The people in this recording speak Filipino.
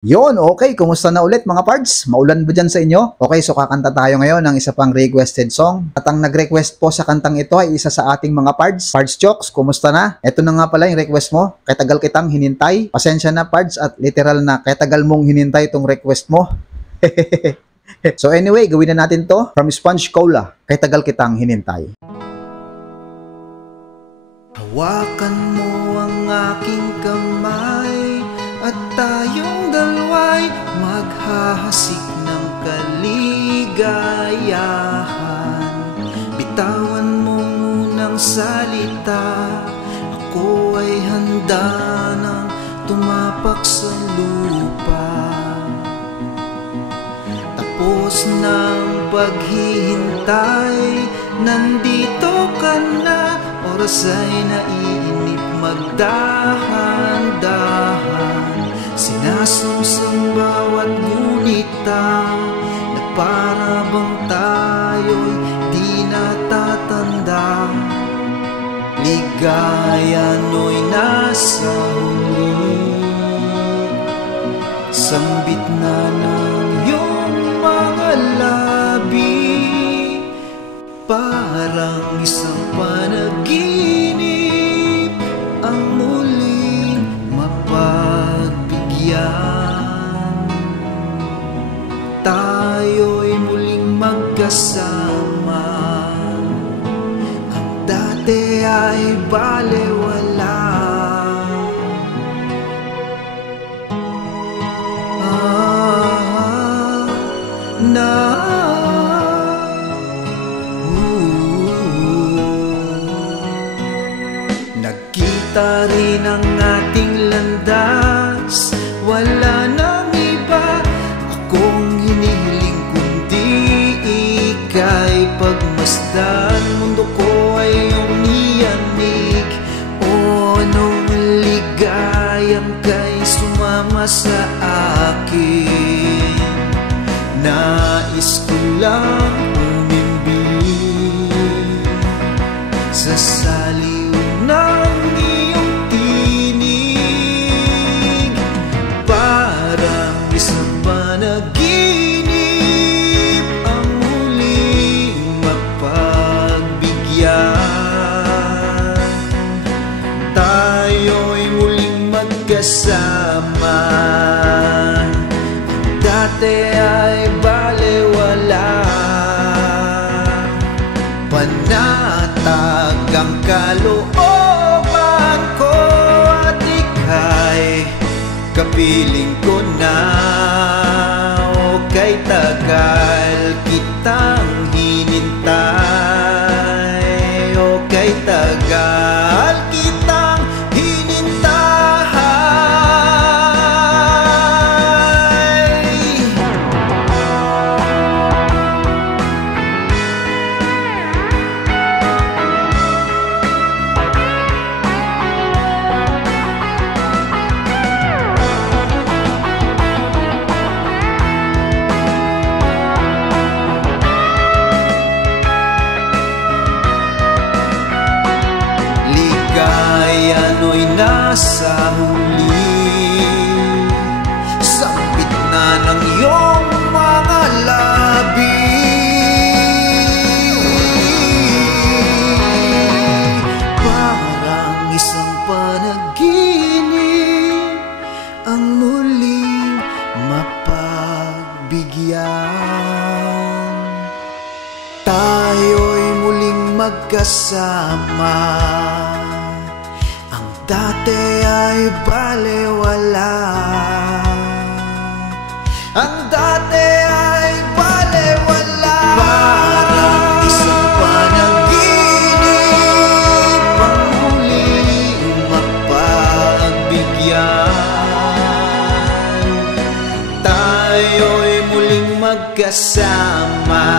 Yon, okay. Kumusta na ulit mga pards? Maulan ba dyan sa inyo? Okay, so kakanta tayo ngayon ng isa pang requested song. At ang nag-request po sa kantang ito ay isa sa ating mga pards. Pards Chokes, kumusta na? Ito na nga pala yung request mo. Kaya tagal kitang hinintay. Pasensya na pards at literal na kaya tagal mong hinintay itong request mo. So anyway, gawin na natin to from Sponge Cola. Kaya tagal kitang hinintay. Hawakan mo ang aking kamay at tayong dalawa'y maghahasik ng kaligayahan. Bitawan mo munang salita, ako ay handa nang tumapak sa lupa. Tapos ng paghihintay, nandito ka na, oras ay naiinip, magdahan-dahan. Sinasumsum bawat gunita na para bang tayo'y di natatanda. Ligaya no'y nasa huli, sambit na ng iyong mga labi. Parang isang panaginip ang muling mapagbigyan. Tayo'y muling magkasama, ang dati ay balewala. Nagkita rin ang ating landas, wala nang iba akong hinihiling kundi ika'y pagmasdan. Mundo ko ay iyong niyanig, o anong ligayang kay sumama sa akin. Nais ko lang umimbing sa saliw ng iyong tinig. Parang isang panaginip ang muling mapagbigyan. Tayo'y muling magkasama, ang dati ay balewala. Panatag ang kalooban ko at ika'y kapiling ko na. O kay tagal kitang hinintay, o kay tagal kitang hinintay. Ano'y nasa huli, sambit na ng iyong mga labi. Parang isang panaginip ang muling mapagbigyan. Tayo'y muling magkasama, dati ay balewala. Ang dati ay balewala. Parang isang panaginip ang muling mapagbigyan. Tayo'y muling magkasama,